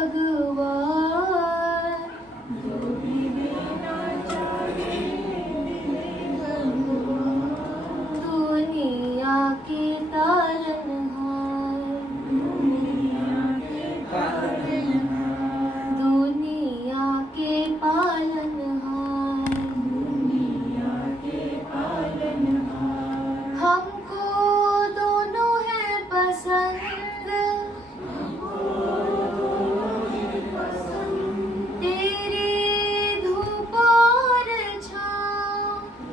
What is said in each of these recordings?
भगवान, जो भी देना चाहे दे भगवान। दुनिया के तारनहार, दुनिया के पालनहार, दुनिया के पालनहार, दुनिया के पालनहार। हमको दोनों है पसंद, हमको दोनों है पसंद। तेरी धूप और छाँव,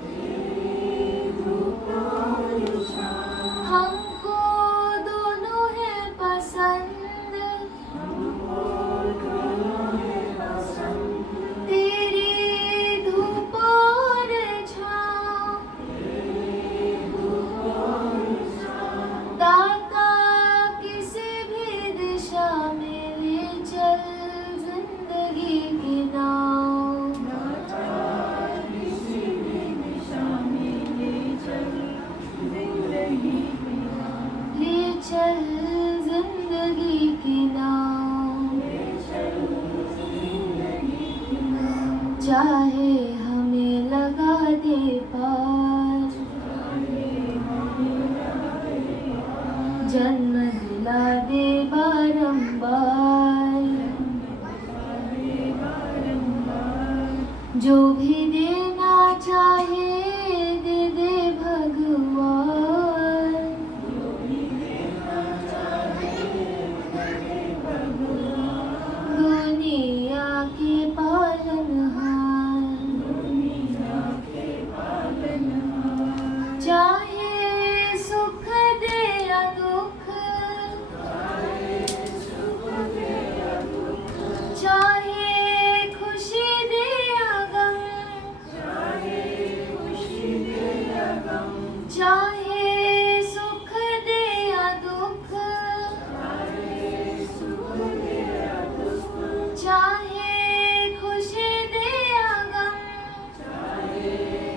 तेरी धूप और छाँव। हमको दोनों है पसंद, हमको दोनों है पसंद। तेरी धूप और छाँव, तेरी धूप और छाँव। दाता किसी भी दिशा में ले चल जिंदगी की नाव, दाता किसी भी दिशा में ले चल जिंदगी की नाव। ले चल जिंदगी की नाव, ले चल जिंदगी की नाव। चाहे हमें लगा दे पार, चाहे हमें लगा दे पार। जन्म दिला दे बारंबार, जो भी देना चाहे दे दे भगवान, जो भी देना चाहे दे दे भगवान। दुनिया के पालनहार, दुनिया के पालनहार। चाहे सुख दे या दुख, चाहे सुख दे या दुख। चाहे खुशी दे या गम, चाहे खुशी दे या गम। चाहे सुख दे या दुख, चाहे सुख दे या दुख। चाहे खुशी दे या गम, चाहे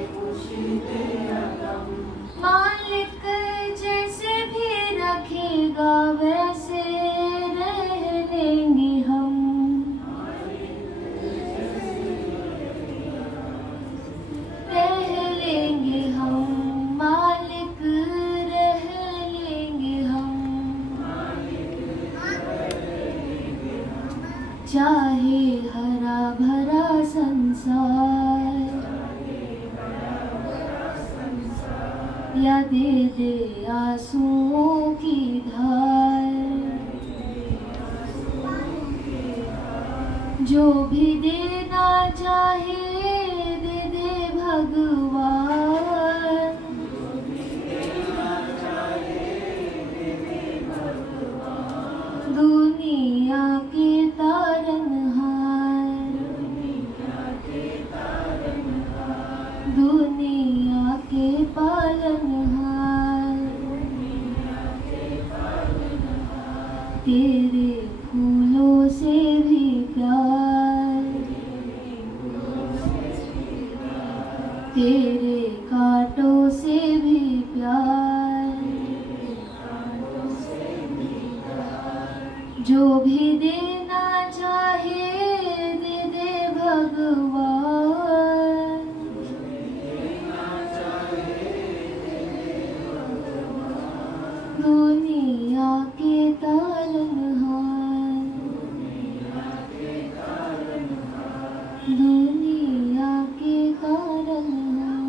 खुशी दे या गम। मालिक जैसे भी रखेगा वैसे रह लेंगे हम, रह लेंगे हम। मालिक रह लेंगे हम, चाहे हरा भरा संसार, या दे दे आंसुओं की धार। जो भी देना चाहे दे दे भगवान, जो भी देना चाहे दे दे भगवान। दुनिया के तारनहार, दुनिया के तारनहार। दुनिया के पालनहार, दुनिया के पालनहार। तेरे फूलों से भी प्यार, तेरे कांटों से भी प्यार। जो भी देना चाहे दे दे भगवान, दुनिया के तारनहार, दुनिया के तारनहार।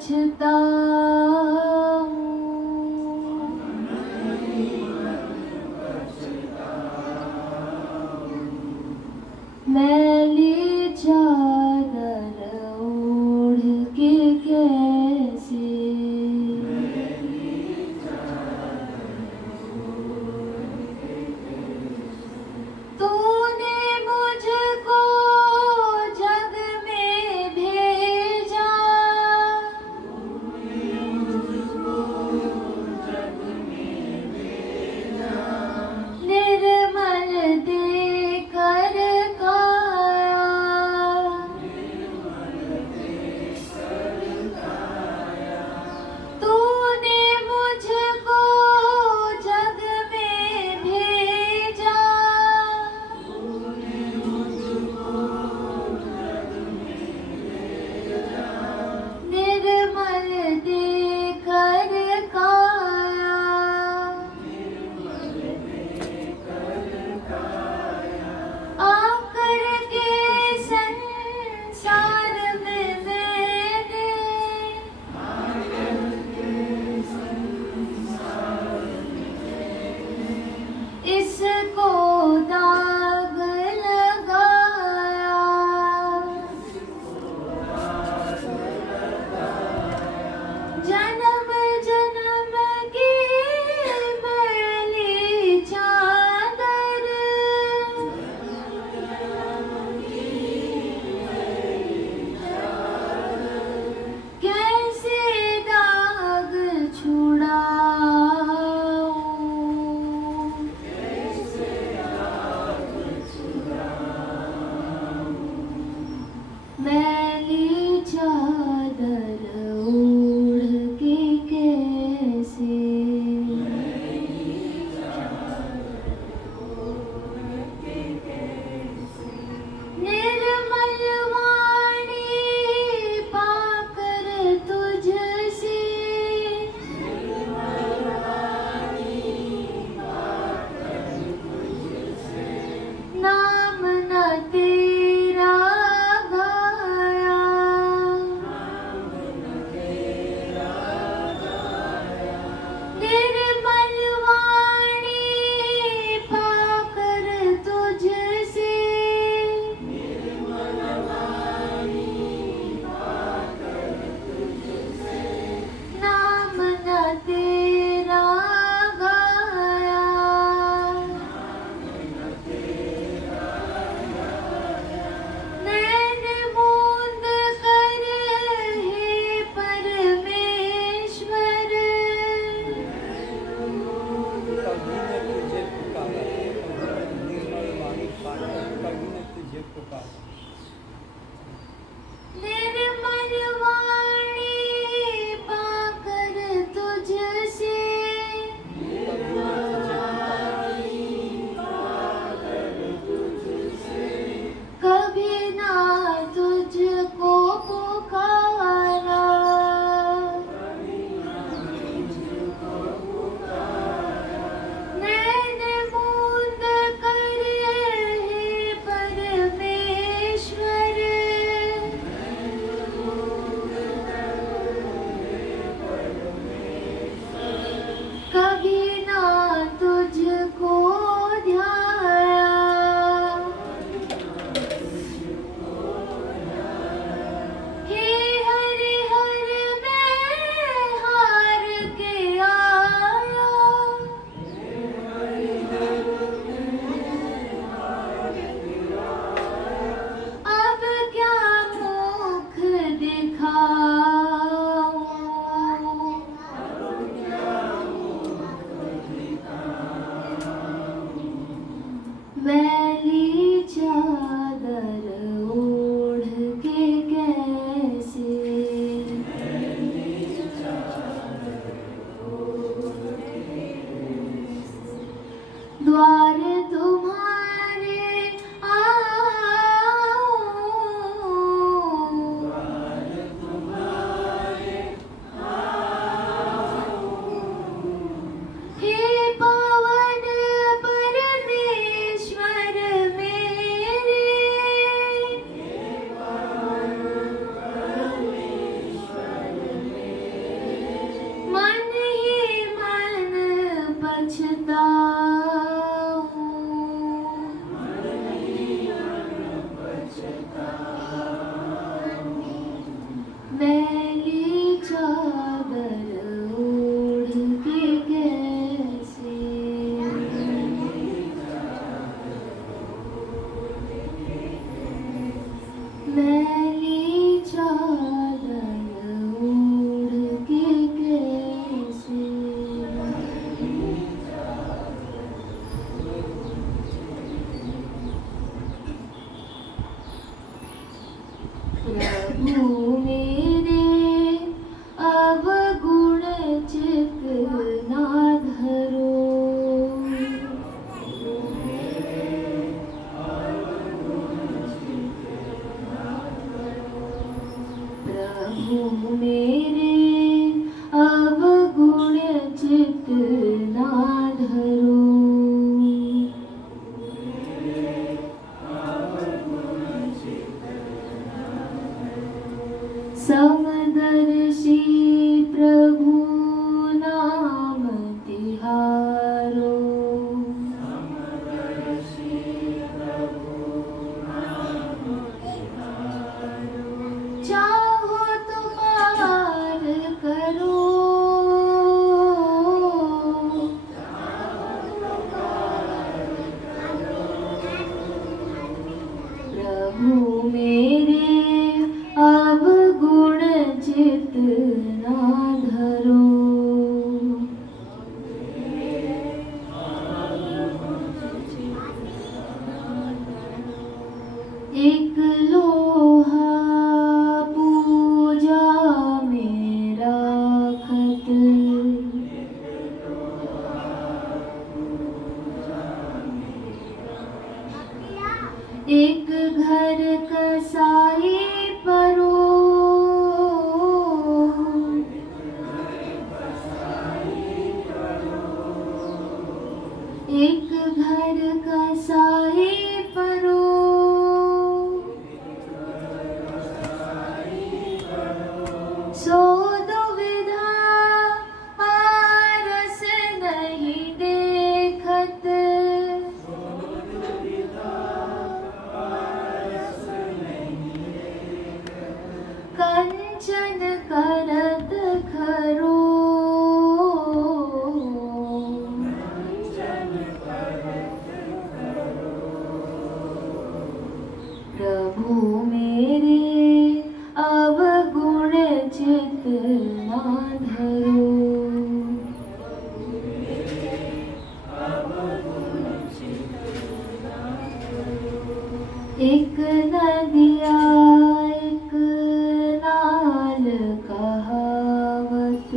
पछताऊं। मैली चादर ओढ़ के कैसे तूने मुझको जग में भेजा, निर्मल देकर काहे मैली चादर ओढ़ के कैसे प्रभु मेरे अब गुण चित ना धरो। प्रभु मेरे अब गुण चित ना धरो। समदर्शी प्रभु नाम तिहारो। चाहो तो पार करो। प्रभु मेरे अब गुण चित ना धरो। एक लोहा पूजा में राखत। एक घर कसाई परो। एक घर कसाई परो। सो दुविधा पारस नहीं देखत। कंचन करत खरो। प्रभु मेरे अब गुण चित ना धरो। एक नदिया एक नाल कहावत।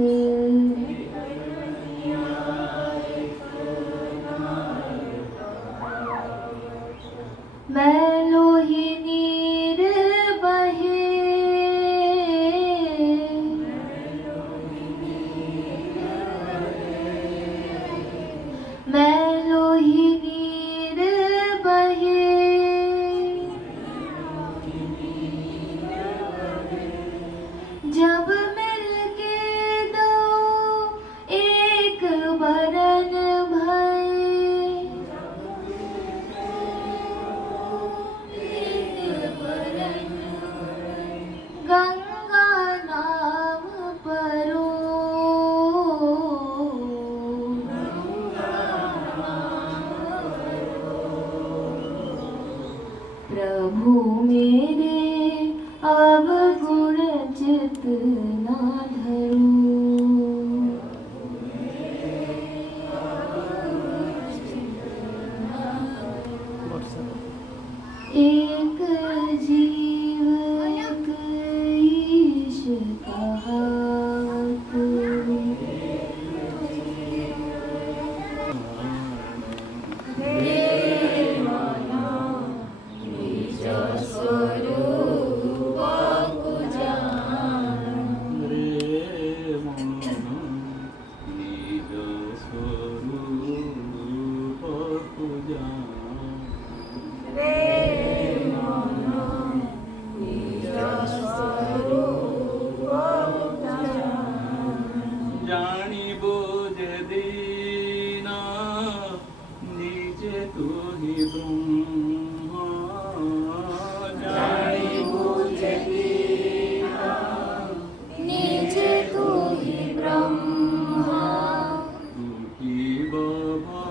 मैलो ही नीर बहे। मैलो ही नीर बहे। जब मिल के दो एक बरन भय। गंगा नाम परो। प्रभु मेरे अब गुण चित ना धरो। एक जीव एक ईश कहावत। जानी बोझ दीना नीचे तू ही ब्रह्मा। जानी बोझ दीना नीचे तू ही ब्रह्मा। टूटी बाबा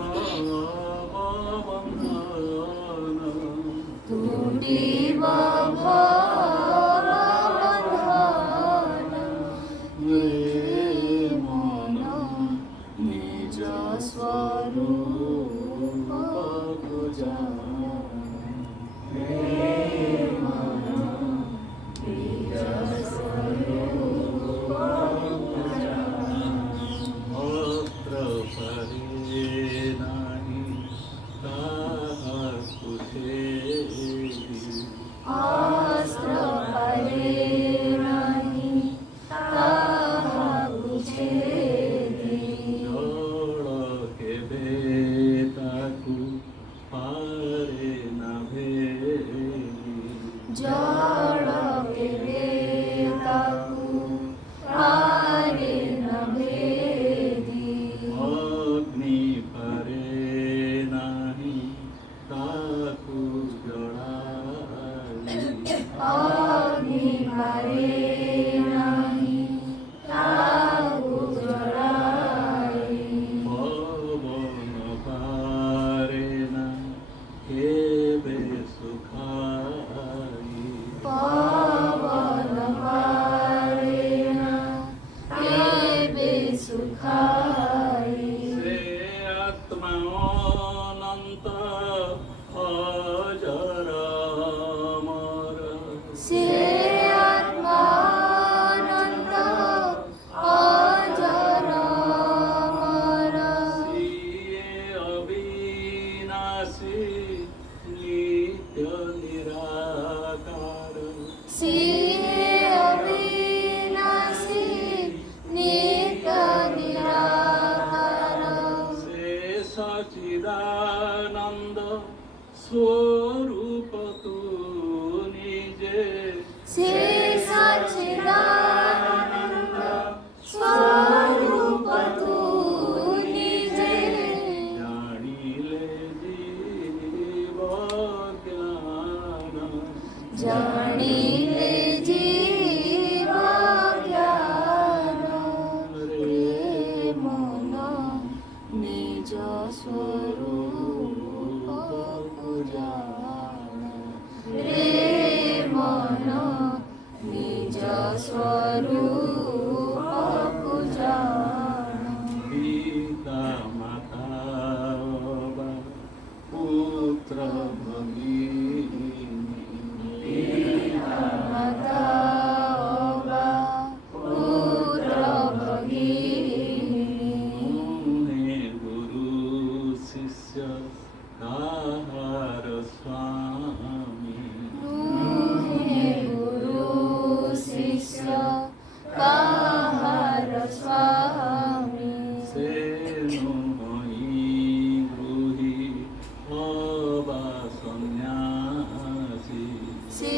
बंधन। टूटी बाबा अस्त्र परे नहीं ताहा बुझे ଜଳ କେବେ ତାକୁ ପାରେ ନା ଭେଦି ଜଳ କେବେ ତାକୁ ପାରେ ନ ଭେଦି ଅଗ୍ନି ପାରେ ନାହିଁ ତାକୁ ଜଳାଇ ଅଗ୍ନି ପାରେ ନାହିଁ ତାକୁ ଜଳାଇ ପବନ ପାରେ ନା କେବେ ସୁଖାଇ ପବନ ପାରେ ନା କେବେ ସୁଖାଇ ସେ ଆତ୍ମା ଅନନ୍ତ ଅଜର ଅମର ସେ ଆତ୍ମାନନ୍ଦ ଅଜର ଅମର ସିଏ ଅବିନାଶୀ ନିତ୍ୟ ନିରାକାର ସିଏ ଅବିନାଶୀ ନିତ୍ୟ ନିରାକାର ସେ ସଚିଦାନନ୍ଦ ସ୍ୱରୂପ ତୁ ନିଜେ ସେ ସଚ୍ଚିଦାନନ୍ଦ ସ୍ୱରୂପ ତୁ ନିଜେ ଜାଣିଲେ ଜୀବ ଜ୍ଞାନ ଜାଣିଲେ ଜୀବ ଜ୍ଞାନ ରେ ମନ ନିଜ ସ୍ୱରୂପକୁ ଜାଣ ରେ ମନ ନିଜ ସ୍ୱରୂପକୁ ଜାଣ ପିତା ମାତା ବା ପୁତ୍ର ଭଗିନୀ ମାତା ଅବା ପୁତ୍ର ଭଗିନୀ ମୁହେ ଗୁରୁ ଶିଷ୍ୟ କାହାର ସ୍ୱାମୀ ନୁହେଁ ଗୁରୁ ଶିଷ୍ୟ କାହାର ସ୍ୱାମୀ ସେ ନୁହଁ ଗୃହୀ ଅବା ସନ୍ନ୍ୟାସୀ ସେ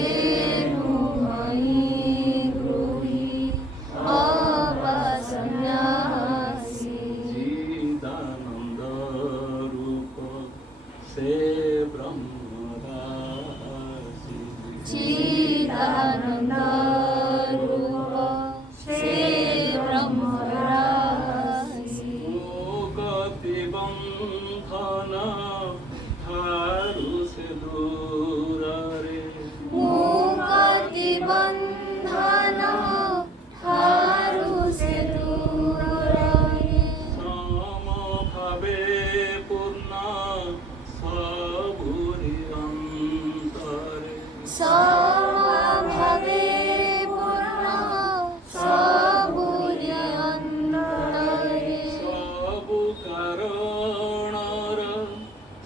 ନୁହଁ ଗୃହୀ ଅବା ସନ୍ନ୍ୟାସୀ ଚିଦାନନ୍ଦ ରୂପ ସେ ବ୍ରହ୍ମରାଶି ଚିଦାନନ୍ଦ ରୂପ ସେ ବ୍ରହ୍ମରାଶି ମୁକ୍ତି ବନ୍ଧନ ଠାରୁ ସେ ଦୂରରେ ମୁକ୍ତି ବନ୍ଧନ ଠାରୁ ସେ ଦୂରରେ ସମଭାବେ ପୂର୍ଣ୍ଣ ସବୁରି ଅନ୍ତରେ ସମଭାବେ ପୂର୍ଣ୍ଣ ସବୁରି ଅନ୍ତରେ ସବୁ କାରଣର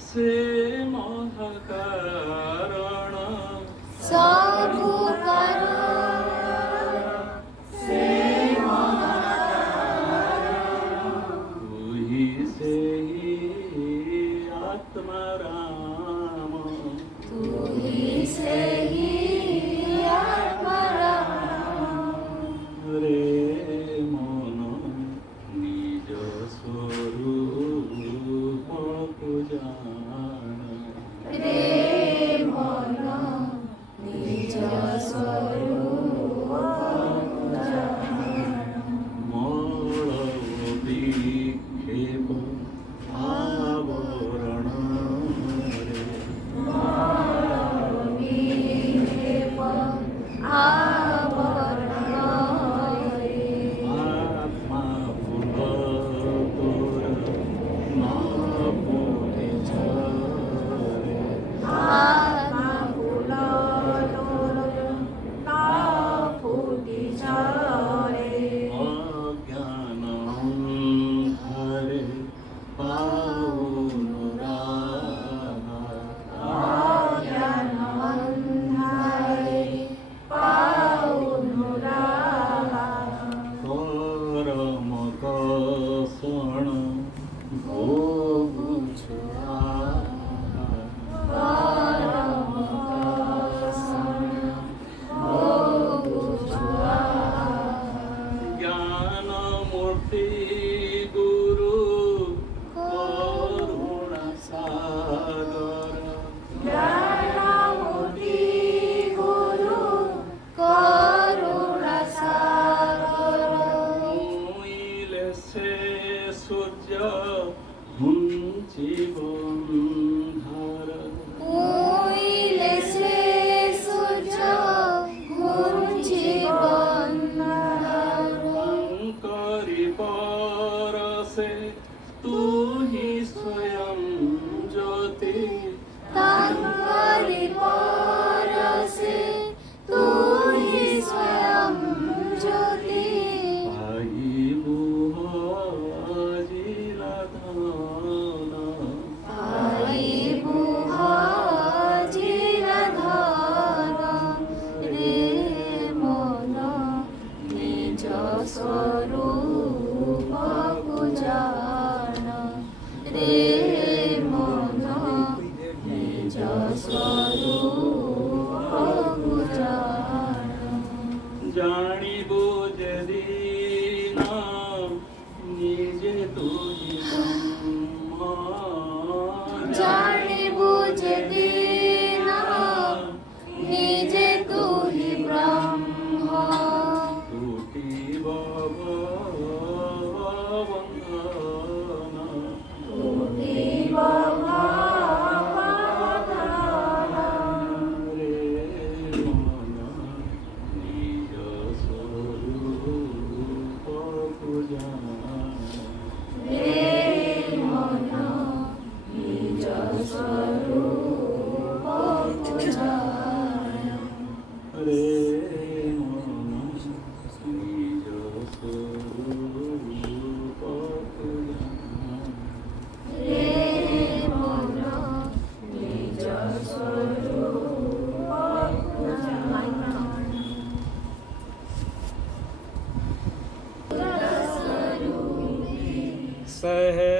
ସେ ମହାକାରଣ ସବୁ କାରଣ ସେ ତୁହି ସେହି ଆତ୍ମା ରାମ ତୁ ହି ସେହି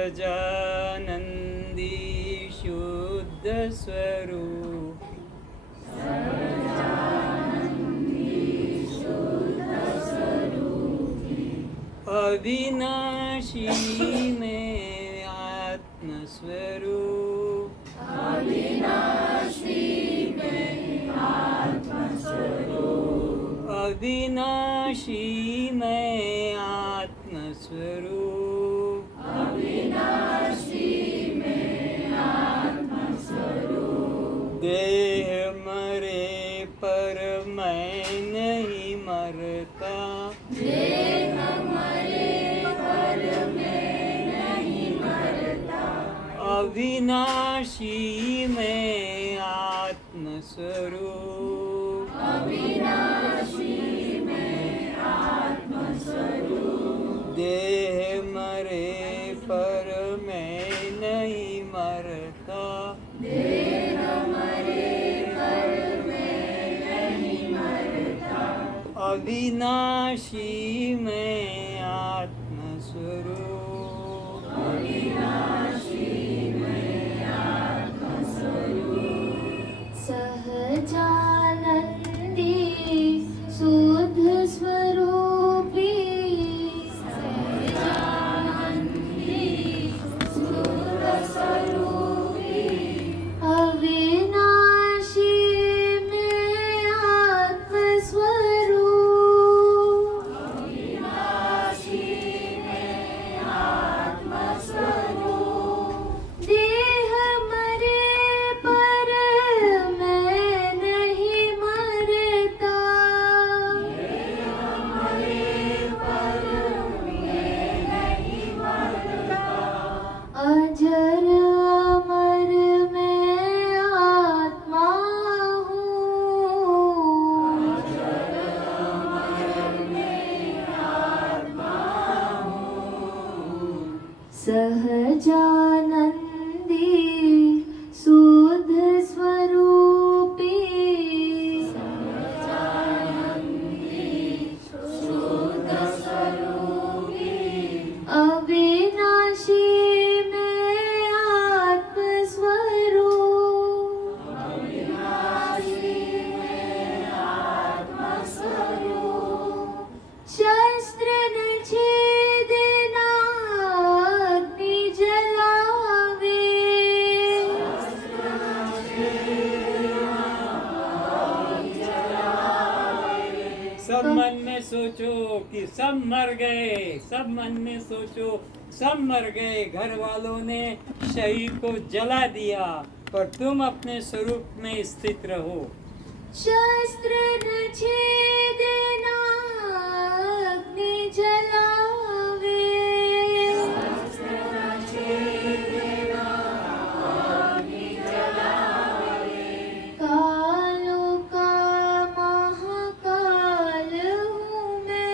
सहजानंदी शुद्ध स्वरूप अविनाशी में आत्मस्वरूप अविनाशी में आत्मस्वरूप देह मरे पर मैं नहीं मरता अविनाशी में आत्मस्वरूप देह मरे पर मैं नहीं मरता अविनाशी में आत्मस्वरूप सहजानंदी शुद्ध स्वरूपी अविनाशी में आत्मस्वरूप देह मरे पर मैं नहीं मरता अजर अमर मैं आत्मा हूँ सहजानंदी शुद्ध स्वरूपी अविनाशी में आत्मस्वरूप शस्त्र न छेदना अग्नि जलावे सब मन में सोचो कि सब मर गए सब मन में सोचो सब मर गए घर वालों ने शरीर को जला दिया पर तुम अपने स्वरूप में स्थित रहो शस्त्र न छेदना अग्नि जलावे कालों का महाकाल हूँ मैं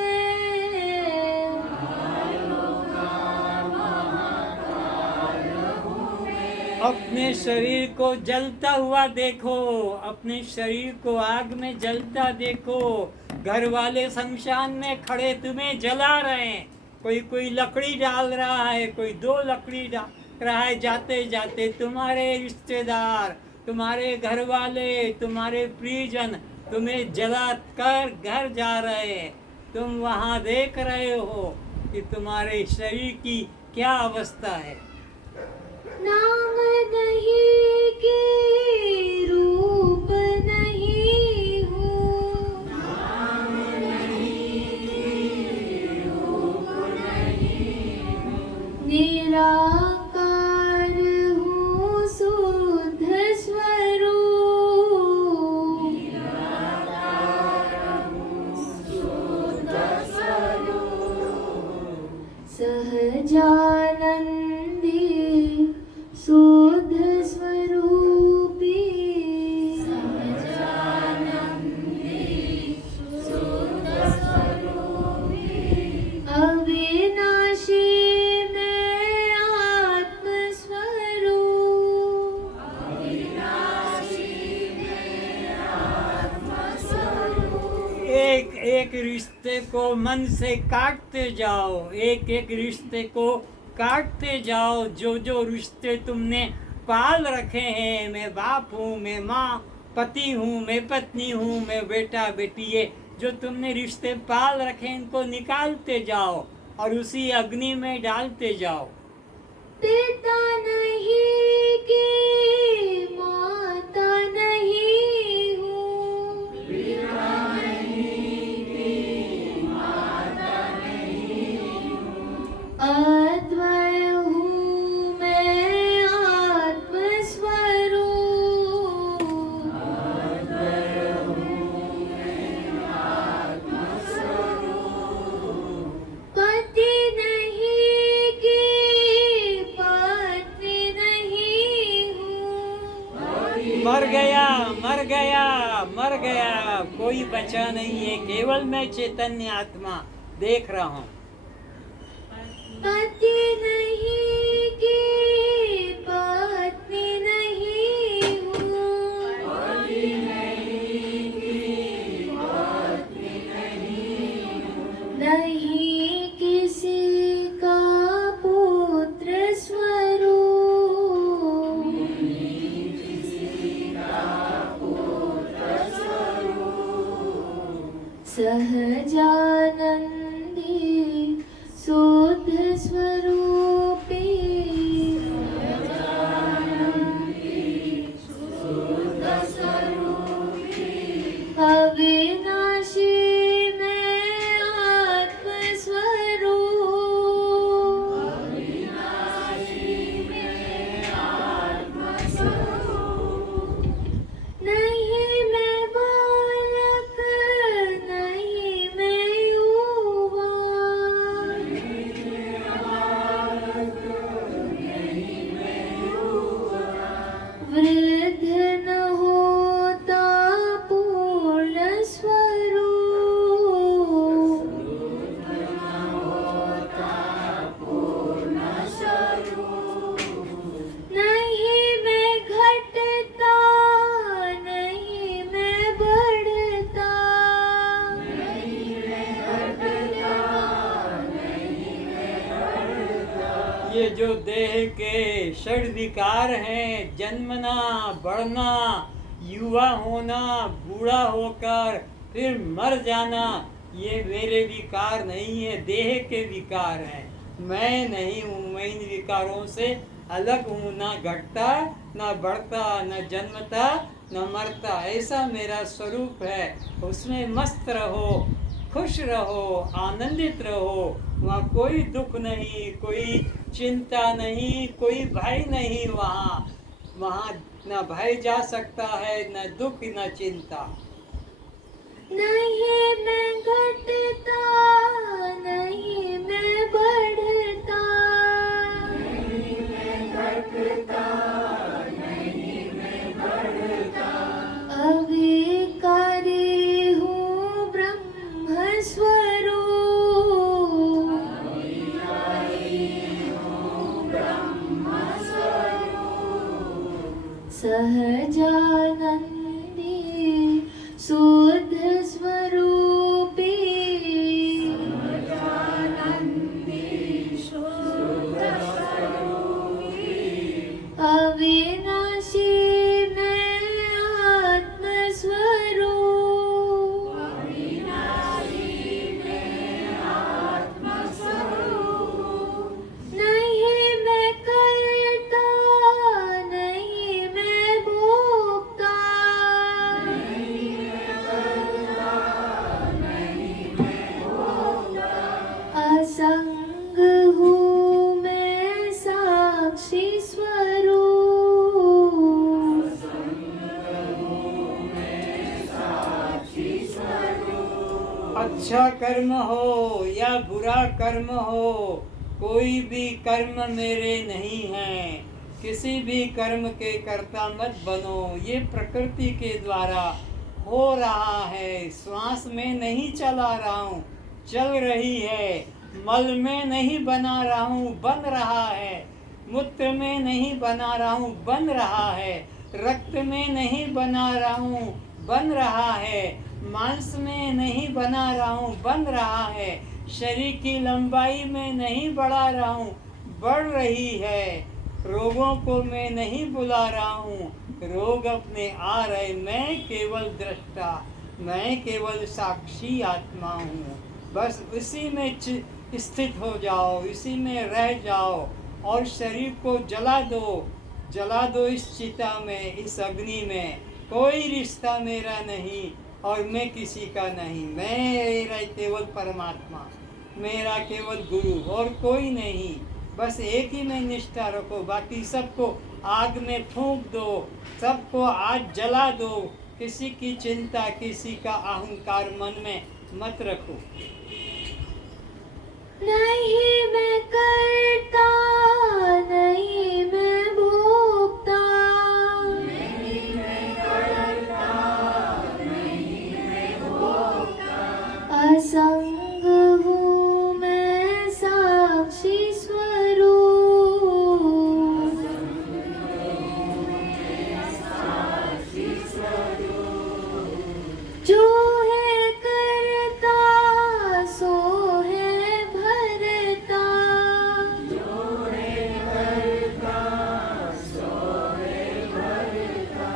अपने शरीर को जलता हुआ देखो अपने शरीर को आग में जलता देखो घर वाले शमशान में खड़े तुम्हें जला रहे हैं कोई लकड़ी डाल रहा है कोई दो लकड़ी डाल रहा है जाते जाते तुम्हारे रिश्तेदार तुम्हारे घर वाले तुम्हारे प्रियजन तुम्हें जला कर घर जा रहे हैं तुम वहाँ देख रहे हो कि तुम्हारे शरीर की क्या अवस्था है नाम नहीं कि रूप नहीं हूँ निराकार हूँ शुद्ध स्वरूप सहजानंदी शुद्ध स्वरूपी अविनाशी में आत्मस्वरूप एक एक रिश्ते को मन से काटते जाओ एक एक रिश्ते को काटते जाओ जो जो रिश्ते तुमने पाल रखे हैं। मैं बाप हूँ, मैं माँ, पति हूँ, मैं पत्नी हूँ, मैं बेटा बेटी, ये जो तुमने रिश्ते पाल रखे हैं, इनको निकालते जाओ और उसी अग्नि में डालते जाओ। पिता नहीं कि माता नहीं हूँ, अद्वय हूँ मैं आत्मस्वरूप, पति नहीं कि पत्नी नहीं हूँ। मर गया, मर गया, मर गया, कोई बचा नहीं है, केवल मैं चैतन्य आत्मा देख रहा हूँ। पति नहीं कि पत्नी नहीं हूँ, नहीं किसी का पुत्र स्वरूप, सहजानंदी शुद्ध स्वरूपी, अविनाशी मैं आत्मस्वरूप, नहीं मैं बालक, नहीं मैं युवा, वृद्ध न होता पूर्ण स्वरूप, नहीं मैं घटता, नहीं मैं बढ़ता, ये जो देह के षड विकार हैं, जन्मना, बढ़ना, युवा होना, बूढ़ा होकर फिर मर जाना, ये मेरे विकार नहीं है, देह के विकार हैं। मैं नहीं हूँ, मैं इन विकारों से अलग हूँ, ना घटता, ना बढ़ता, न जन्मता, न मरता, ऐसा मेरा स्वरूप है। उसमें मस्त रहो, खुश रहो, आनंदित रहो, वहाँ कोई दुख नहीं, कोई चिंता नहीं, कोई भय नहीं। वहाँ न भय जा सकता है, न दुख, न चिंता। नहीं मैं घटता, नहीं मैं बढ़ता, अविकारी हूँ ब्रह्म स्वरूप, सहजानंदी शुद्ध स्वरूपी, अविनाशी मैं आत्मस्वरूप, नहीं मैं करता, नहीं मैं भोगता, असंग हूँ मैं साक्षी स्वरूप, अच्छा कर्म हो या बुरा कर्म हो, कोई भी कर्म मेरे नहीं है। किसी भी कर्म के कर्ता मत बनो, ये प्रकृति के द्वारा हो रहा है। श्वास में नहीं चला रहा हूँ, चल रही है। मल में नहीं बना रहा हूँ, बन रहा है। मूत्र में नहीं बना रहा हूँ, बन रहा है। रक्त में नहीं बना रहा हूँ, बन रहा है। मांस में नहीं बना रहा हूँ, बन रहा है। शरीर की लंबाई में नहीं बढ़ा रहा हूँ, बढ़ रही है। रोगों को मैं नहीं बुला रहा हूँ, रोग अपने आ रहे। मैं केवल दृष्टा, मैं केवल साक्षी आत्मा हूँ। बस उसी में स्थित हो जाओ, इसी में रह जाओ और शरीर को जला दो इस चिता में, इस अग्नि में। कोई रिश्ता मेरा नहीं और मैं किसी का नहीं। मेरा केवल परमात्मा, मेरा केवल गुरु और कोई नहीं। बस एक ही में निष्ठा रखो, बाकी सबको आग में फूंक दो, सबको आज जला दो। किसी की चिंता, किसी का अहंकार मन में मत रखो। नहीं मैं करता, नहीं मैं भोगता, नहीं मैं करता, नहीं मैं भोगता। असंग हूँ मैं साक्षी स्वरूप, जो है करता सो है भरता, जो है करता सो है भरता।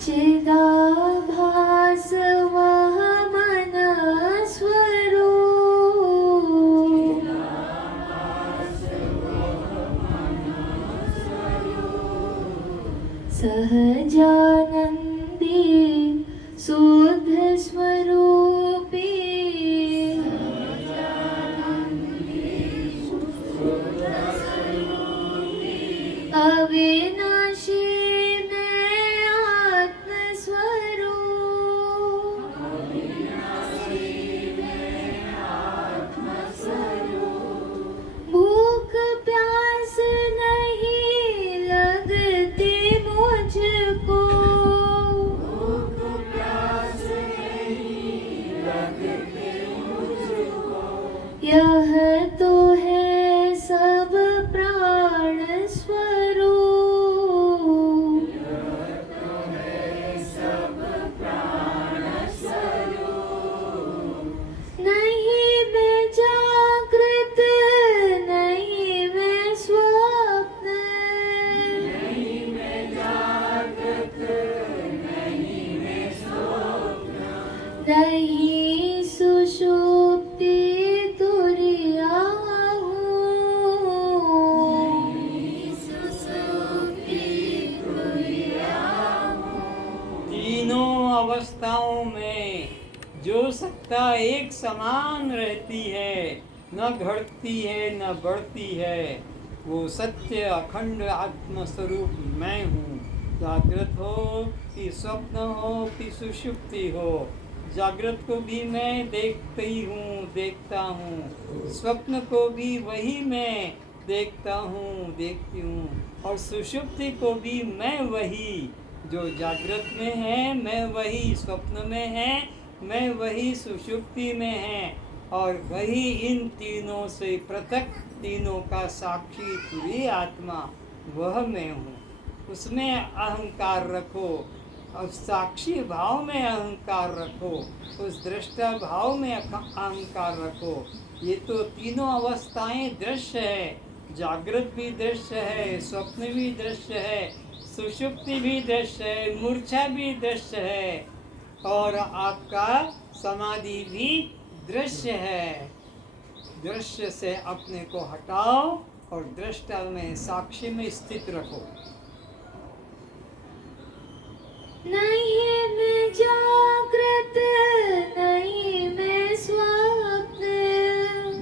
चिदाभास वह मन स्वरूप, सहजानंदी शुद्ध स्वरूपी, अविनाशी मैं आत्मस्वरूप, भूख प्यास नहीं लगती मुझको, यह तो है सब प्राण स्वरूप, नहीं मैं जागृत, नहीं मैं स्वप्न, नहीं मैं जागृत, नहीं मैं स्वप्न, नहीं सुषुप्ति तुरिया हूँ, नहीं सुषुप्ति तुरिया हूँ। तीनों अवस्थाओं में जो सत्ता एक समान रहती है, न घटती है न बढ़ती है, वो सत्य अखंड आत्मस्वरूप मैं हूँ। जागृत हो कि स्वप्न हो कि सुषुप्ति हो, जागृत को भी मैं देखती हूँ, देखता हूँ। स्वप्न को भी वही मैं देखता हूँ, देखती हूँ। और सुषुप्ति को भी मैं वही, जो जागृत में है मैं वही स्वप्न में है, मैं वही सुषुप्ति में है, और वही इन तीनों से पृथक, तीनों का साक्षी तुरी आत्मा वह मैं हूँ। उसमें अहंकार रखो, और साक्षी भाव में अहंकार रखो, उस दृष्टा भाव में अहंकार रखो। ये तो तीनों अवस्थाएं दृश्य है, जागृत भी दृश्य है, स्वप्न भी दृश्य है, सुषुप्ति भी दृश्य है, मूर्छा भी दृश्य है, और आपका समाधि भी दृश्य है। दृश्य से अपने को हटाओ और दृष्टा में, साक्षी में स्थित रखो। नहीं मैं जागृत, नहीं मैं स्वप्न,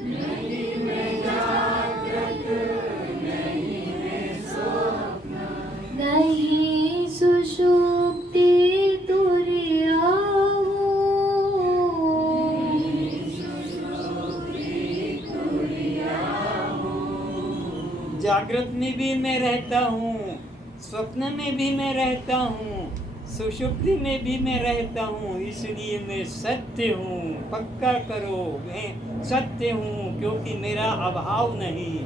नहीं मैं जागृत, नहीं मैं स्वप्न, नहीं सुषुप्ति तुरिया हूँ, नहीं सुषुप्ति तुरिया हूँ। जागृत में भी मैं रहता हूँ, स्वप्न में भी मैं रहता हूँ, सुषुप्ति में भी मैं रहता हूँ, इसलिए मैं सत्य हूँ। पक्का करो, मैं सत्य हूँ, क्योंकि मेरा अभाव नहीं।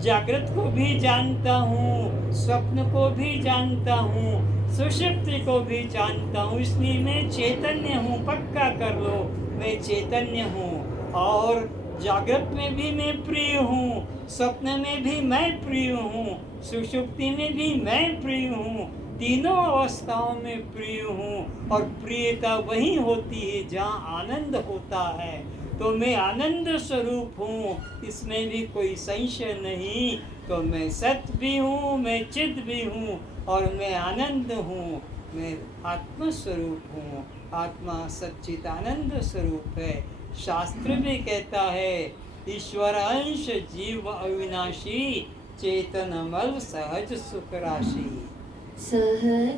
जागृत को भी जानता हूँ, स्वप्न को भी जानता हूँ, सुषुप्ति को भी जानता हूँ, इसलिए मैं चैतन्य हूँ। पक्का कर लो, मैं चैतन्य हूँ। और जागृत में भी मैं प्रिय हूँ, स्वप्न में भी मैं प्रिय हूँ, सुषुप्ति में भी मैं प्रिय हूँ, तीनों अवस्थाओं में प्रिय हूँ। और प्रियता वही होती है जहाँ आनंद होता है। तो मैं आनंद स्वरूप हूँ, इसमें भी कोई संशय नहीं। तो मैं सत्य भी हूँ, मैं चित भी हूँ, और मैं आनंद हूँ, मैं आत्मस्वरूप हूँ। आत्मा सच्चिदानंद स्वरूप है। शास्त्र भी कहता है, ईश्वर अंश जीव अविनाशी, चेतनमल सहज सुख राशि। सहजानंदी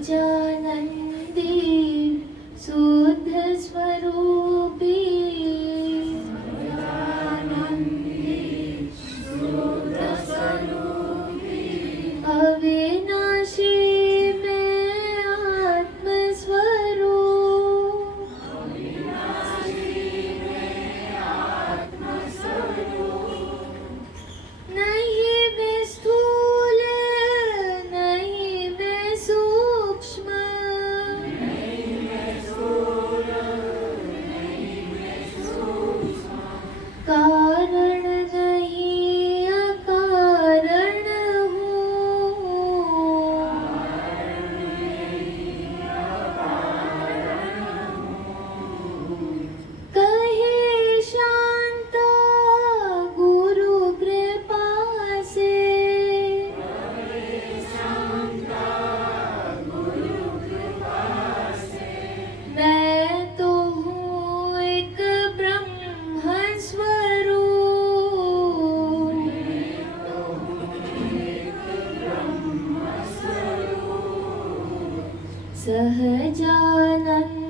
शुद्ध स्वरूपी, अविनाशी में आत्मस्वरूप, नहीं मैं स्थूल नहीं मैं सूक्ष्म, कारण नहीं अकारण हूँ, कहे शांत गुरु कृपा से, मैं तो हूँ एक ब्रह्म स्वरूप, सहजानंदी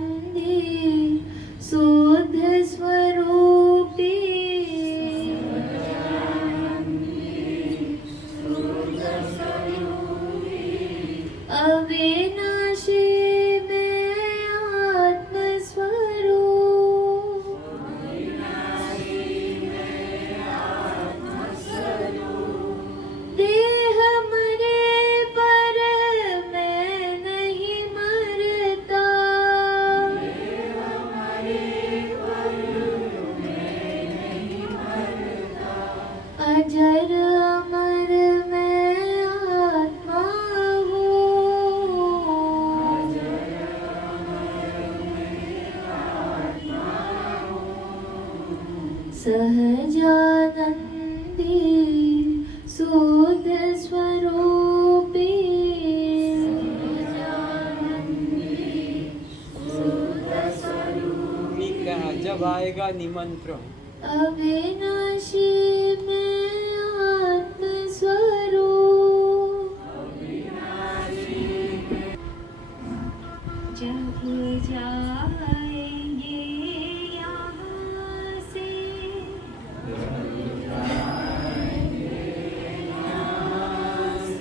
शुद्ध स्वरूपी, अविनाशी में आत्मस्वरूप, देह मरे पर मैं नहीं मरता, अजर अमर मैं आत्मा हूँ, सहजानंदी शुद्ध स्वरूपी, ठीक कहा, जब आएगा निमंत्रण। अविनाशी में आत्मस्वरूप, जब जाएंगे यहाँ से,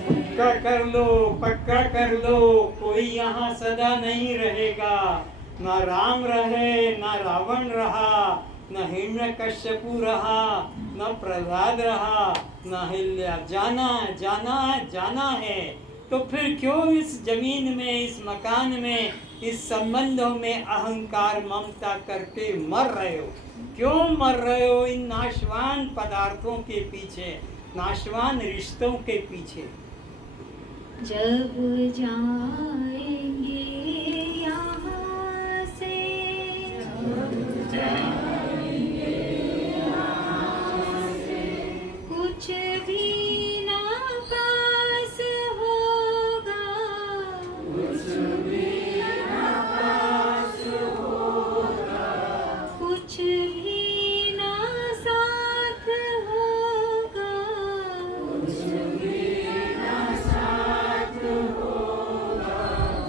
पक्का कर लो, पक्का कर लो, कोई यहाँ सदा नहीं रहेगा। न राम रहे, न रावण रहा, न हिरण्यकश्यपु रहा, न प्रहलाद रहा, न हिल्या। जाना है, जाना है, जाना है। तो फिर क्यों इस जमीन में, इस मकान में, इस संबंधों में अहंकार ममता करके मर रहे हो? क्यों मर रहे हो इन नाशवान पदार्थों के पीछे, नाशवान रिश्तों के पीछे? जब जाएंगे यहाँ से, कुछ भी ना पास होगा, कुछ भी ना साथ होगा,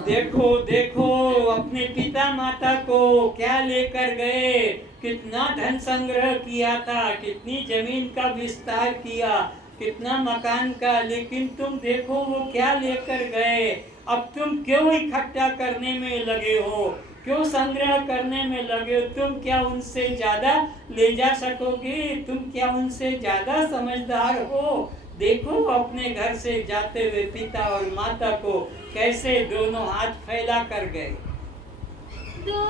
देखो देखो अपने पिता माता को क्या लेकर गए, कितना धन संग्रह किया था, कितनी जमीन का विस्तार किया, कितना मकान का, लेकिन तुम देखो वो क्या लेकर गए। अब तुम क्यों इकट्ठा करने में लगे हो, क्यों संग्रह करने में लगे हो? तुम क्या उनसे ज्यादा ले जा सकोगे? तुम क्या उनसे ज्यादा समझदार हो? देखो अपने घर से जाते हुए पिता और माता को कैसे दोनों हाथ फैला कर गए। 2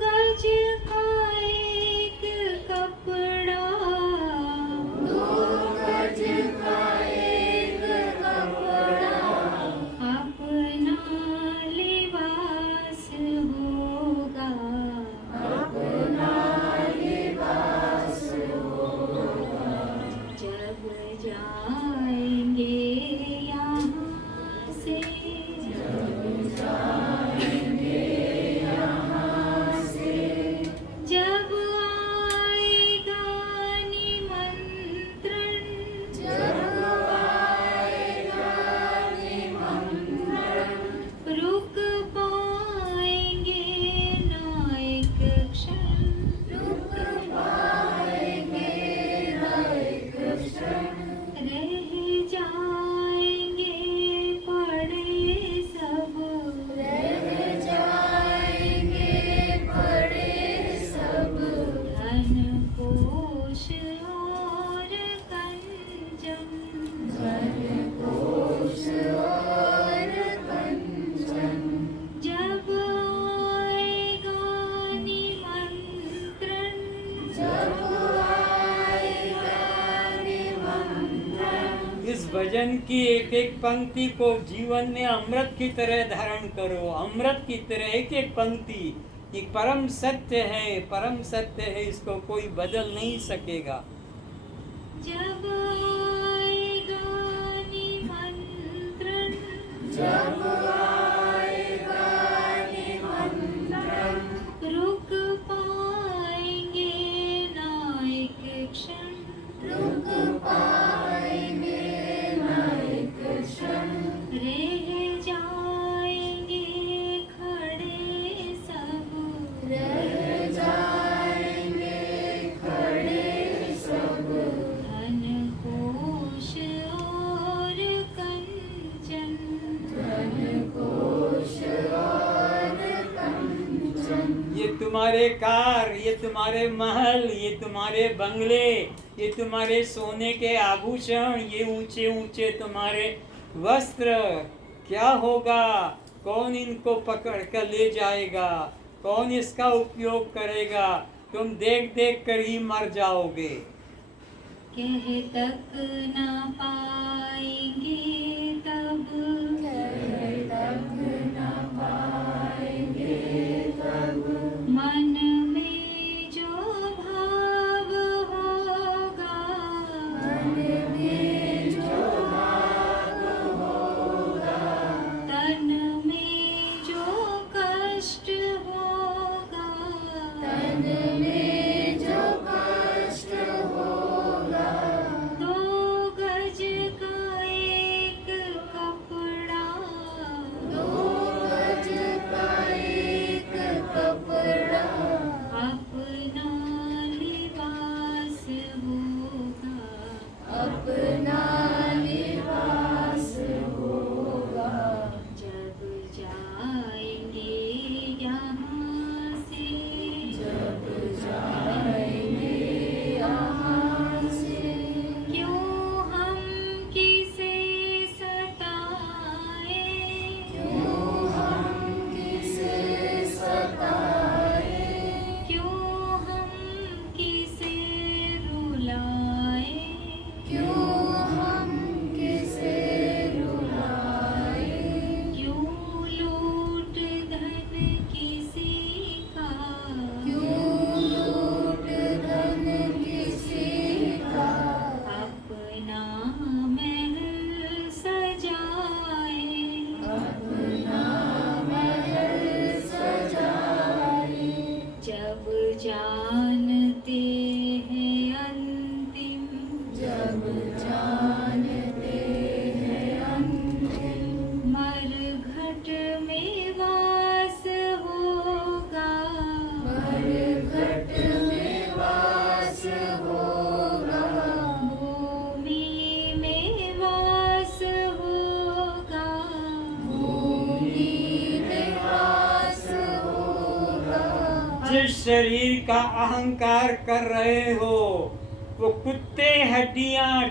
गज का एक कपड़ा भजन की एक एक पंक्ति को जीवन में अमृत की तरह धारण करो, अमृत की तरह एक एक पंक्ति। ये परम सत्य है, परम सत्य है, इसको कोई बदल नहीं सकेगा। जब आएगा निमंत्रण, जब आएगा निमंत्रण, रुक पाएंगे ना एक क्षण, रुक पाएंगे ना एक क्षण, रह जाएंगे खड़े सब, रह जाएंगे खड़े सब, धन कोश और कंचन, धन कोश और कंचन। ये तुम्हारे कार, ये तुम्हारे महल, ये तुम्हारे बंगले, ये तुम्हारे सोने के आभूषण, ये ऊंचे ऊंचे तुम्हारे वस्त्र, क्या होगा? कौन इनको पकड़ कर ले जाएगा? कौन इसका उपयोग करेगा? तुम देख देख कर ही मर जाओगे। कह तक न पाएंगे तब, कह तक न पाएंगे तब, मन में जो भाव होगा, मन में जो भाव होगा, तन में जो कष्ट होगा, तन में जो कष्ट होगा, 2 गज का एक कपड़ा, 2 गज का एक कपड़ा, अपना लिबास होगा, अपना लिबास होगा। जब जाएंगे यहाँ से, जब जाएंगे यहाँ से, क्यों हम किसे सताए, क्यों हम किसे सताए, क्यों हम किसे रुलाए, क्यों हम किसे रुलाए, क्यों लूट धन किसी का, क्यों लूट धन किसी का, अपना महल सजाए, अपना महल सजाए। जब जानते हैं अंतिम, जब जानते हैं अंतिम, मरघट में वास होगा, मरघट में वास होगा, भूमि में वास होगा, भूमि में वास होगा। जिस शरीर का अहंकार कर रहे हो, वो कुत्ते हड्डियां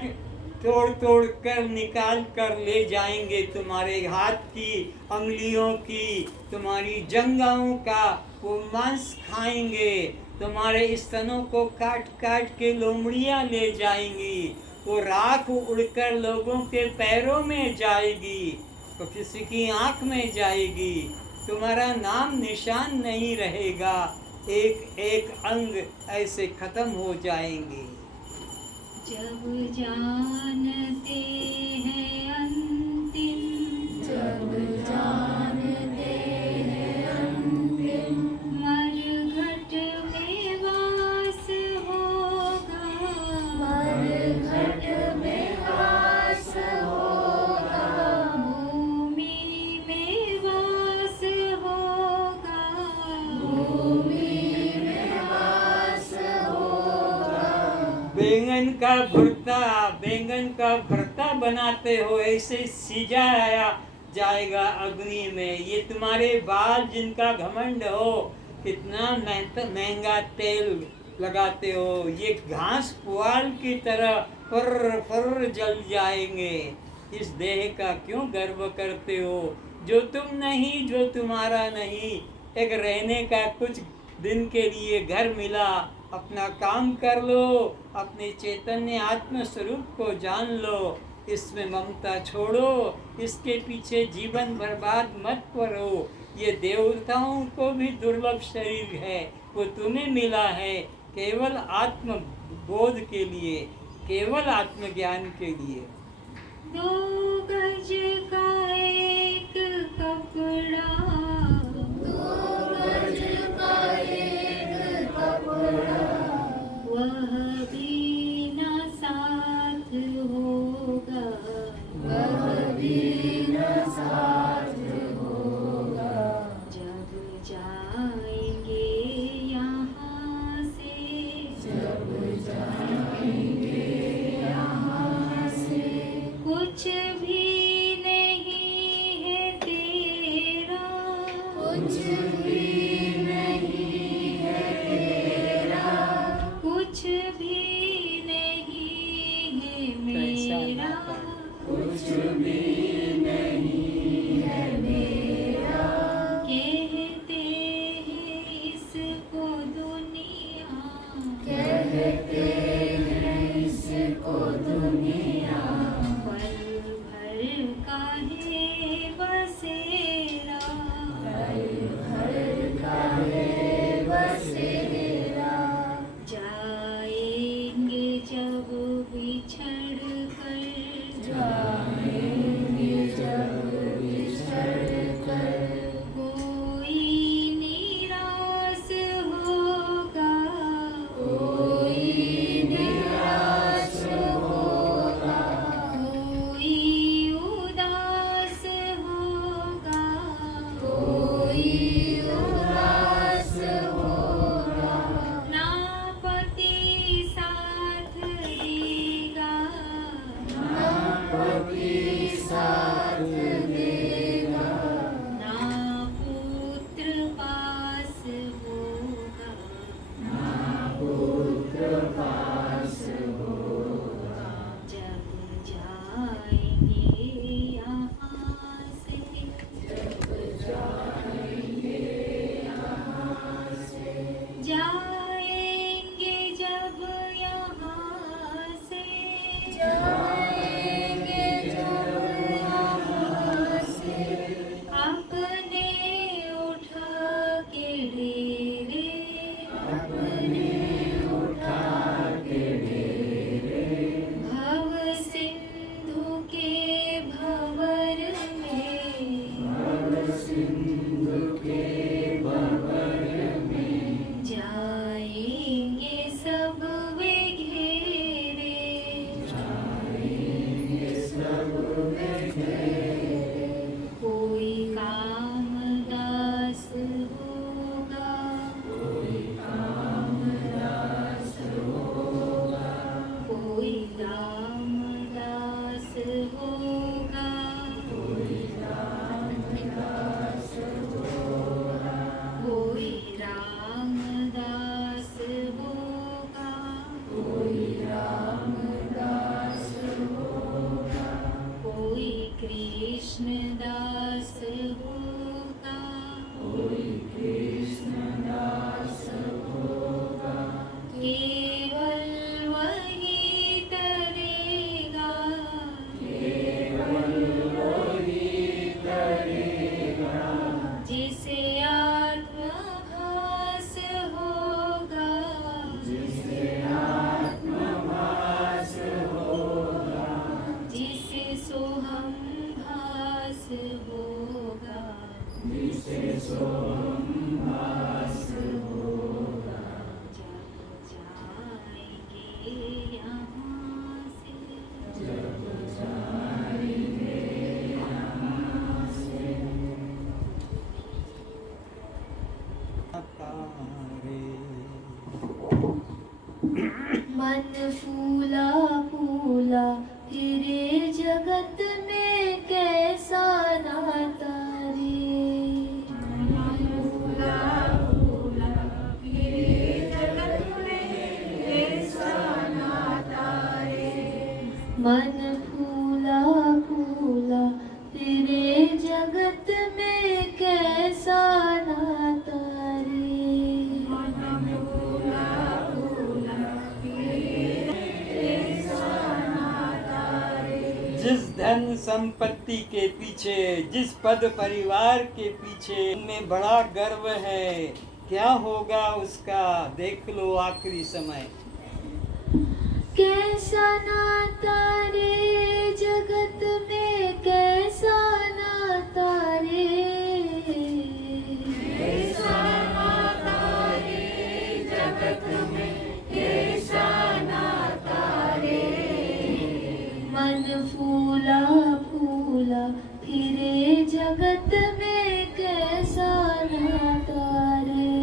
तोड़ तोड़ कर निकाल कर ले जाएंगे, तुम्हारे हाथ की अंगुलियों की, तुम्हारी जंघाओं का वो मांस खाएंगे, तुम्हारे स्तनों को काट काट के लोमड़ियां ले जाएंगी, वो राख उड़कर लोगों के पैरों में जाएगी, तो किसी की आंख में जाएगी, तुम्हारा नाम निशान नहीं रहेगा, एक एक अंग ऐसे खत्म हो जाएंगे। जब जानते हैं अंतिम, जब जानते हैं अंतिम, मरघट में वास होगा, मरघट में वास होगा, भूमि में वास होगा, भूमि में वास होगा। बैंगन का भरता बनाते हो, ऐसे सिजाया जाएगा अग्नि में। ये तुम्हारे बाल जिनका घमंड हो, कितना महंगा तेल लगाते हो, ये घास पुआल की तरह फर फर जल जाएंगे। इस देह का क्यों गर्व करते हो, जो तुम नहीं, जो तुम्हारा नहीं। एक रहने का कुछ दिन के लिए घर मिला, अपना काम कर लो, अपने चैतन्य आत्म स्वरूप को जान लो, इसमें ममता छोड़ो, इसके पीछे जीवन बर्बाद मत करो। ये देवताओं को भी दुर्लभ शरीर है, वो तुम्हें मिला है केवल आत्म बोध के लिए, केवल आत्मज्ञान के लिए। 2 गज का एक कपड़ा, 2 गज का एक कपड़ा, वह भी न साथ होगा, वह भी न साथ होगा। जब जाएंगे यहाँ से, जब जाएंगे यहाँ से, कुछ भी नहीं है तेरा, कुछ भी नहीं है तेरा, कुछ भी नहीं है कैसा मेरा। नाता? कुछ भी नहीं है मेरा। कहते हैं इसको दुनिया, कहते हैं इसको दुनिया, पल भर का है बसेरा, हर का है बसेरा। जाएंगे जब बिछड़ कर, जाएंगे जब बिछड़ कर, कोई निराश होगा, कोई निराश होगा, कोई उदास होगा, कोई उदास होगा। ना पति साथ देगा, ना पति साथ देगा, ना पुत्र पास होगा, ना पुत्र पास होगा। जब जाएंगे यहाँ से, जाएंगे जब यहाँ से, जाएंगे जब यहाँ से, अपने उठा के डेरे, अपने उठा के डेरे, भव सिंधु के भंवर में, भव सिंधु के भंवर में, जाएंगे सब वे घेरे, जाएंगे सब वे घेरे। कोई कामदास होगा, कोई कामदास होगा, कोई रामदास होगा, कोई रामदास होगा, कोई रामदास होगा, कोई रामदास होगा, कोई कृष्णदास होगा, कोई कृष्णदास होगा। केवल वही तरेगा, केवल वही तरेगा, जिसे आत्मभास होगा, जिसे आत्मभास होगा, जिसे सोहम भास होगा, जिसे सोमभास होगा। जब जाएंगे यहाँ से, जब जाएंगे यहाँ से, मन फूला फूला फिरे जगत में कैसा नाता रे। मन फूला फूला फिरे जगत में कैसा नाता रे। मन फूला फूला फिरे जगत में कैसा नाता रे। मन फूला फूला फिरे कैसा नाता रे। जिस धन संपत्ति के पीछे, जिस पद परिवार के पीछे में बड़ा गर्व है, क्या होगा उसका, देख लो आखिरी समय। कैसा नाता रे जगत में, कैसा नाता रे, कैसा नाता रे जगत में, कैसा नाता रे। मन फूला फूला फिरे जगत में, कैसा नाता रे।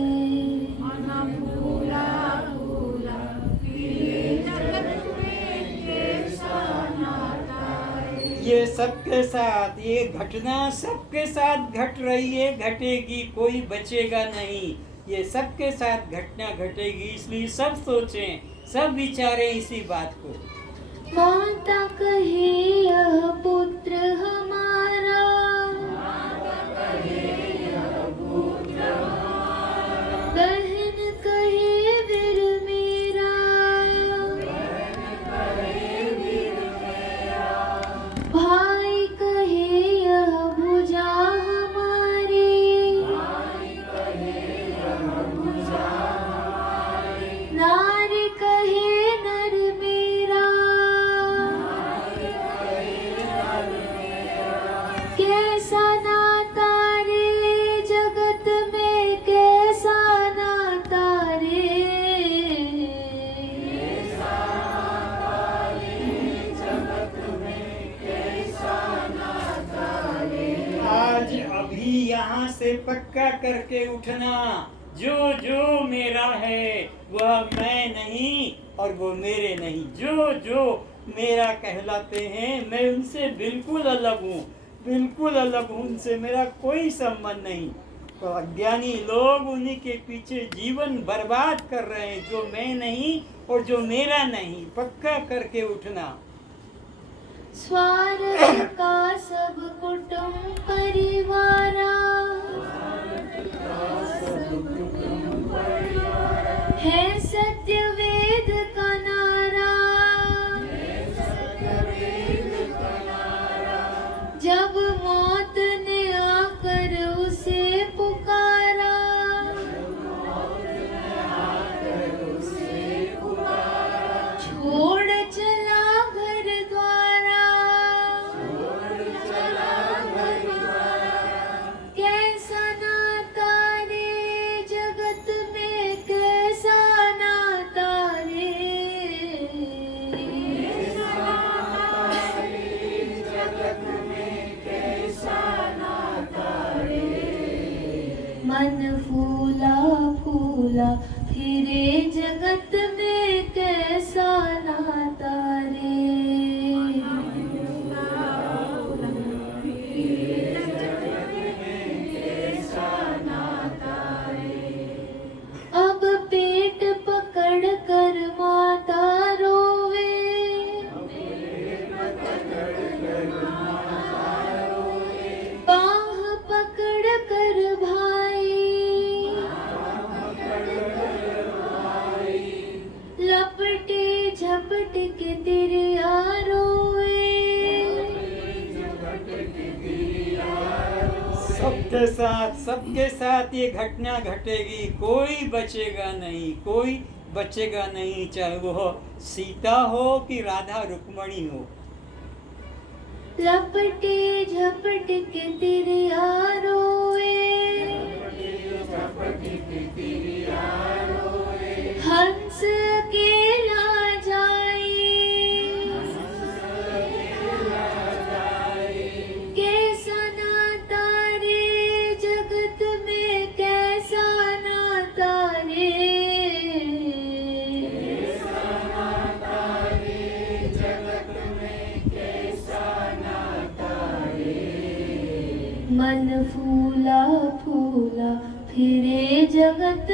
मन फूला फूला फिरे जगत में, कैसा नाता रे। ये सबके साथ, ये घटना सबके साथ घट रही है, घटेगी, कोई बचेगा नहीं। ये सबके साथ घटना घटेगी, इसलिए सब सोचें, सब विचारें इसी बात को। माता कहे यह पुत्र हमारा, माता कहे यह पुत्र हमारा। बहन कहे वीर मेरा, बहन कहे वीर मेरा। भाई कहे यह भुजा हमारी, भाई कहे यह भुजा हमारी। नारी कहे नर मेरा, कैसा नाता रे जगत में, कैसा नाता रे, कैसा नाता रे जगत में, कैसा नाता रे। आज अभी यहाँ से पक्का करके उठना, जो जो मेरा है वह मैं नहीं और वो मेरे नहीं। जो जो मेरा कहलाते हैं, मैं उनसे बिल्कुल अलग हूँ, बिल्कुल अलग हूँ, उनसे मेरा कोई संबंध नहीं। तो अज्ञानी लोग उन्हीं के पीछे जीवन बर्बाद कर रहे हैं, जो मैं नहीं और जो मेरा नहीं। पक्का करके उठना। स्वार्थ का सब कुटुंब परिवारा, है सत्य वेद का नारा, जब मौत ने आकर उसे पुकारा, छोड़ चला घर द्वारा, कैसा नाता रे जगत में, कैसा नाता रे, जगत में कैसा नाता रे। मन फूला फूला फिरे जगत में, कैसा नाता रे। अब पेट पकड़ कर माता रोवे, बाह पकड़ कर भाई, लपटे झपट के तिरिया रोवे। सबके साथ ये घटना घटेगी, कोई बचेगा नहीं, कोई बचेगा नहीं, चाहे वो सीता हो कि राधा रुक्मणी हो। लपटे झपट के तिरिया रोवे, हंस अकेला जाए, कैसा नाता रे जगत में, कैसा नाता रे, जगत में कैसा नाता रे। मन फूला फूला फिरे जगत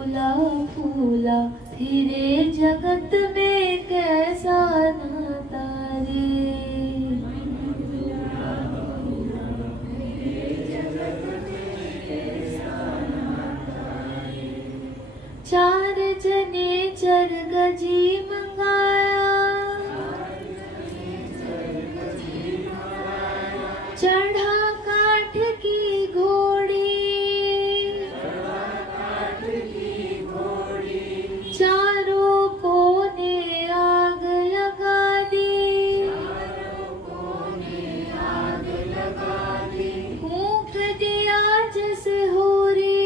फूला फूला फिरे जगत में कैसा नाता रे। चार जने चरगजी मंगाया, चढ़ा काठ की घोड़ी, चारों कोने आग लगा दी, फूंक दिया जैसे होरी,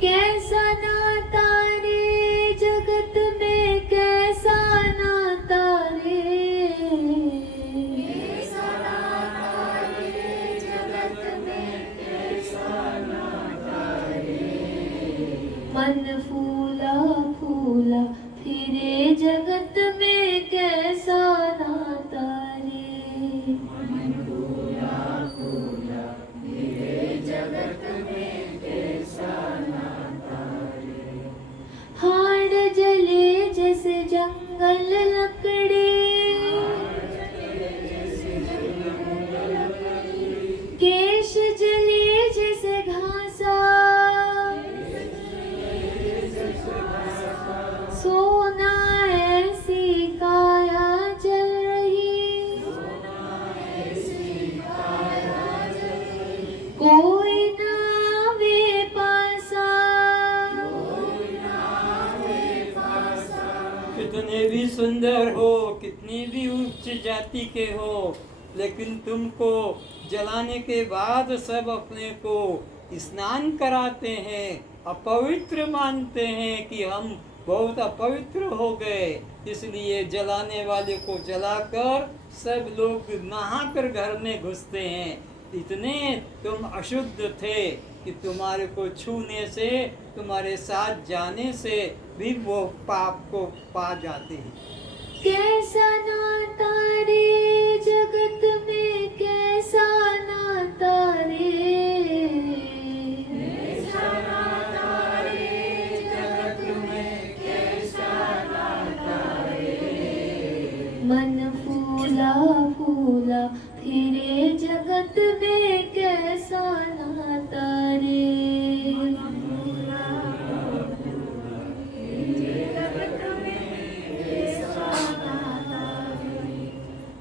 कैसा नाता रे जगत में कैसा नाता रे। मन फूला फूला फिरे जगत में कैसा नाता रे। हाड़ जले जैसे जंगल लकड़ी, केश जले जैसे घासा, सोना ऐसी काया जल रही, कोई ना वे पासा। कितने भी सुंदर हो, कितनी भी उच्च जाति के हो, लेकिन तुमको जलाने के बाद सब अपने को स्नान कराते हैं, अपवित्र मानते हैं कि हम बहुत अपवित्र हो गए, इसलिए जलाने वाले को जलाकर सब लोग नहाकर घर में घुसते हैं। इतने तुम अशुद्ध थे कि तुम्हारे को छूने से, तुम्हारे साथ जाने से भी वो पाप को पा जाते हैं। कैसा नाता रे जगत में कैसा नाता रे। मन फूला फूला फिरे जगत में कैसा नाता रे।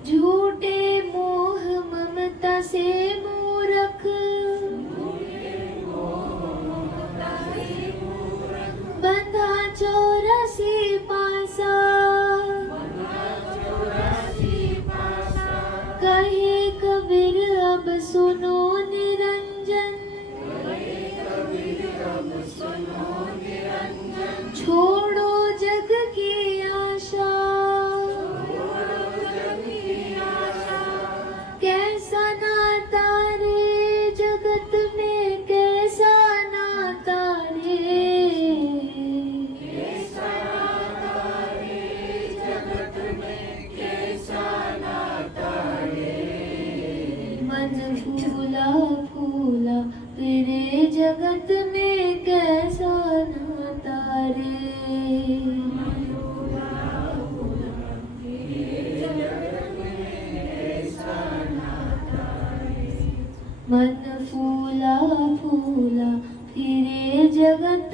झूठे मोह ममता से मूर्ख, बंधा चौरासी पासा, कहे कबीर अब सुनो निरंजन, छोड़ो जग की आशा। कैसा नाता रे जगत में कैसा नाता रे। मन फूला फूला फिरे जगत में कैसा नाता रे। मन फूला फूला फिरे जगत